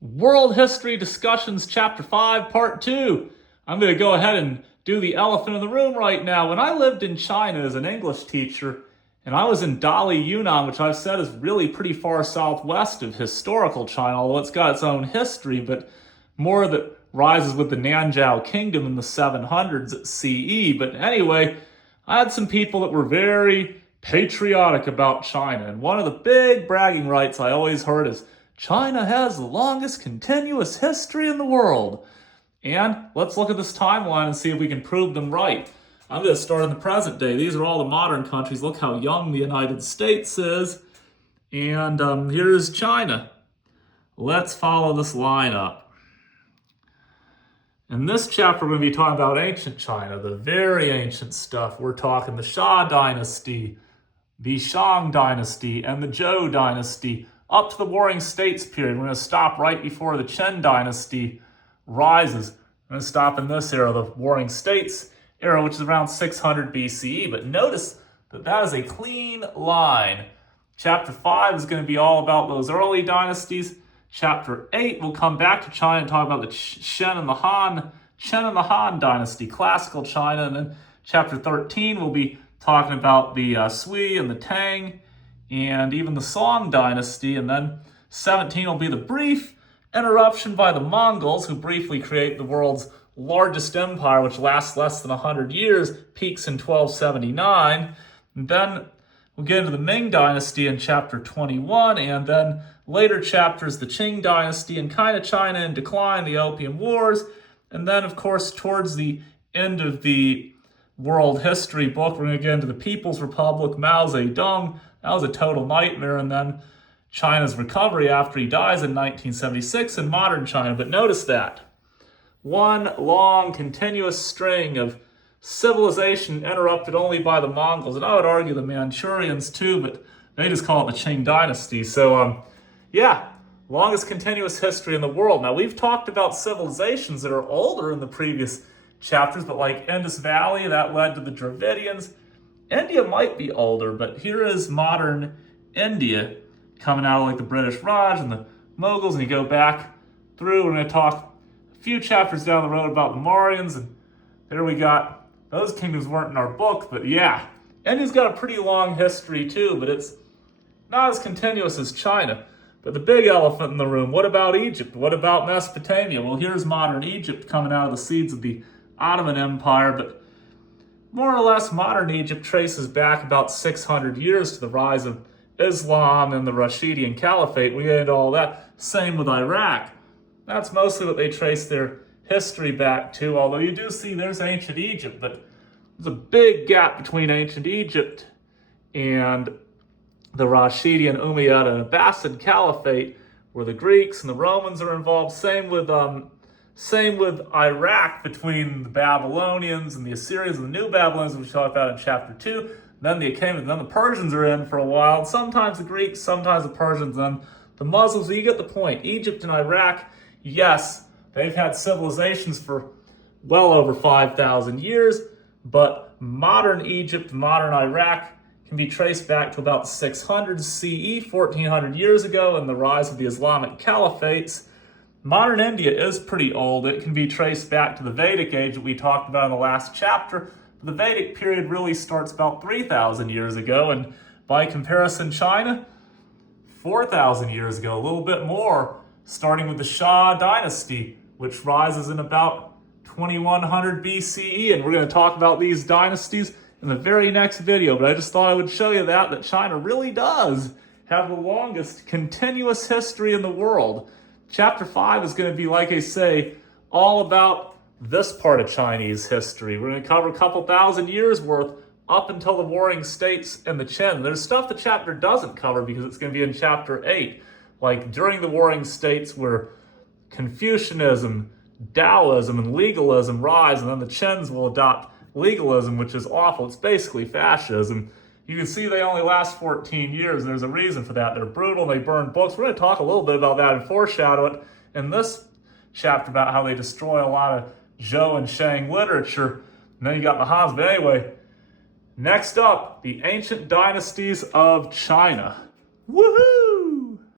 World History Discussions, Chapter 5, Part 2. I'm going to go ahead and do the elephant in the room right now. When I lived in China as an English teacher, and I was in Dali, Yunnan, which I've said is really pretty far southwest of historical China, although it's got its own history, but more that rises with the Nanzhao Kingdom in the 700s CE. But anyway, I had some people that were very patriotic about China, and one of the big bragging rights I always heard is, China has the longest continuous history in the world. And let's look at this timeline and see if we can prove them right. I'm going to start in the present day. These are all the modern countries. Look how young the United States is. And here is China. Let's follow this line up. In this chapter, we're going to be talking about ancient China, the very ancient stuff. We're talking the Xia Dynasty, the Shang Dynasty, and the Zhou Dynasty, up to the Warring States period. We're going to stop right before the Qin Dynasty rises. We're going to stop in this era, the Warring States era, which is around 600 BCE. But notice that that is a clean line. Chapter 5 is going to be all about those early dynasties. Chapter 8 will come back to China and talk about the Qin and the Han Dynasty, classical China. And then chapter 13 will be talking about the Sui and the Tang, and even the Song Dynasty. And then 17 will be the brief interruption by the Mongols, who briefly create the world's largest empire, which lasts less than 100 years, peaks in 1279. And then we'll get into the Ming Dynasty in chapter 21, and then later chapters, the Qing Dynasty and kind of China in decline, the Opium Wars. And then, of course, towards the end of the world history book, we're going to get into the People's Republic, Mao Zedong. That was a total nightmare. And then China's recovery after he dies in 1976 in modern China. But notice that. One long, continuous string of civilization interrupted only by the Mongols. And I would argue the Manchurians too, but they just call it the Qing Dynasty. So, longest continuous history in the world. Now, we've talked about civilizations that are older in the previous chapters, but like Indus Valley, that led to the Dravidians. India might be older, but here is modern India coming out of like the British Raj and the Mughals, and you go back through. We're going to talk a few chapters down the road about the Mauryans, and there we got, those kingdoms weren't in our book, but yeah, India's got a pretty long history too, but it's not as continuous as China. But the big elephant in the room, what about Egypt? What about Mesopotamia? Well, here's modern Egypt coming out of the seeds of the Ottoman Empire, but more or less, modern Egypt traces back about 600 years to the rise of Islam and the Rashidun Caliphate. We get into all that. Same with Iraq. That's mostly what they trace their history back to, although you do see there's ancient Egypt, but there's a big gap between ancient Egypt and the Rashidun, Umayyad, and Abbasid Caliphate, where the Greeks and the Romans are involved. Same with Iraq, between the Babylonians and the Assyrians and the New Babylonians, which we talked about in chapter 2. Then the Achaemenids, then the Persians are in for a while. Sometimes the Greeks, sometimes the Persians, then the Muslims. So you get the point. Egypt and Iraq, yes, they've had civilizations for well over 5,000 years, but modern Egypt, modern Iraq can be traced back to about 600 CE, 1,400 years ago, and the rise of the Islamic caliphates. Modern India is pretty old. It can be traced back to the Vedic age that we talked about in the last chapter. The Vedic period really starts about 3,000 years ago, and by comparison, China, 4,000 years ago, a little bit more, starting with the Xia Dynasty, which rises in about 2100 BCE, and we're going to talk about these dynasties in the very next video, but I just thought I would show you that China really does have the longest continuous history in the world. Chapter 5 is going to be, like I say, all about this part of Chinese history. We're going to cover a couple thousand years worth up until the Warring States and the Qin. There's stuff the chapter doesn't cover because it's going to be in chapter 8, like during the Warring States where Confucianism, Taoism, and legalism rise, and then the Qins will adopt legalism, which is awful. It's basically fascism. You can see they only last 14 years. There's a reason for that. They're brutal, they burn books. We're going to talk a little bit about that and foreshadow it in this chapter about how they destroy a lot of Zhou and Shang literature. And then you got the Hans. But anyway, next up, the ancient dynasties of China. Woohoo!